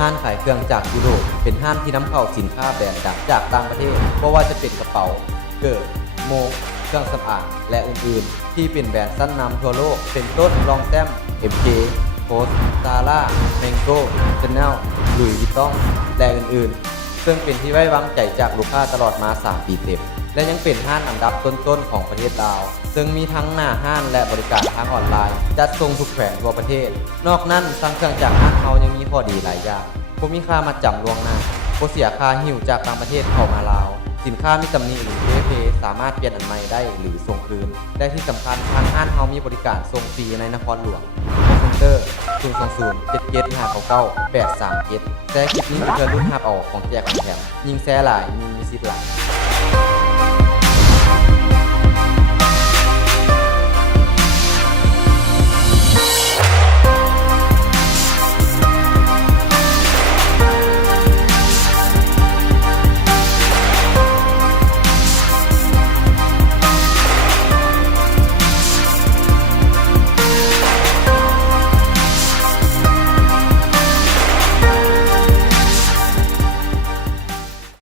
ห้างขายเครื่องจากยุโรปเป็นห้างที่นำเข้าสินค้าแบรนด์ดังจากต่างประเทศเพราะว่าจะเป็นกระเป๋าเกิร์โมเครื่องสำอางและอื่นๆที่เป็นแบรนด์ชั้นนำทั่วโลกเป็นต้นรองแซม MK โพสซาร่าแมงโก้ชาแนลหลุยส์วิตตองและอื่นๆซึ่งเป็นที่ไว้วางใจจากลูกค้าตลอดมา3 ปีเต็มและยังเป็นห้างอันดับต้นๆของประเทศลาวซึ่งมีทั้งหน้าห้างและบริการทางออนไลน์จัดส่งทุกแขวงทั่วประเทศนอกนั้นสั่งเครื่องจากห้างเฮายังมีข้อดีหลายอย่างบ่มีค่ามัดจำล่วงหน้าบ่เสียค่าหิ้วจากต่างประเทศเข้ามาลาวสินค้ามีตำหนิหรือเพสามารถเปลี่ยนอันใหม่ได้หรือส่งคืนและที่สำคัญทางห้างเฮามีบริการส่งฟรีในนครหลวงเซ็นเตอร์020775837แต่คลิปนี้เพื่อรุ่นหับเอาของแจกของแถมยิงแซ่หลายมีสิทธิ์หลาย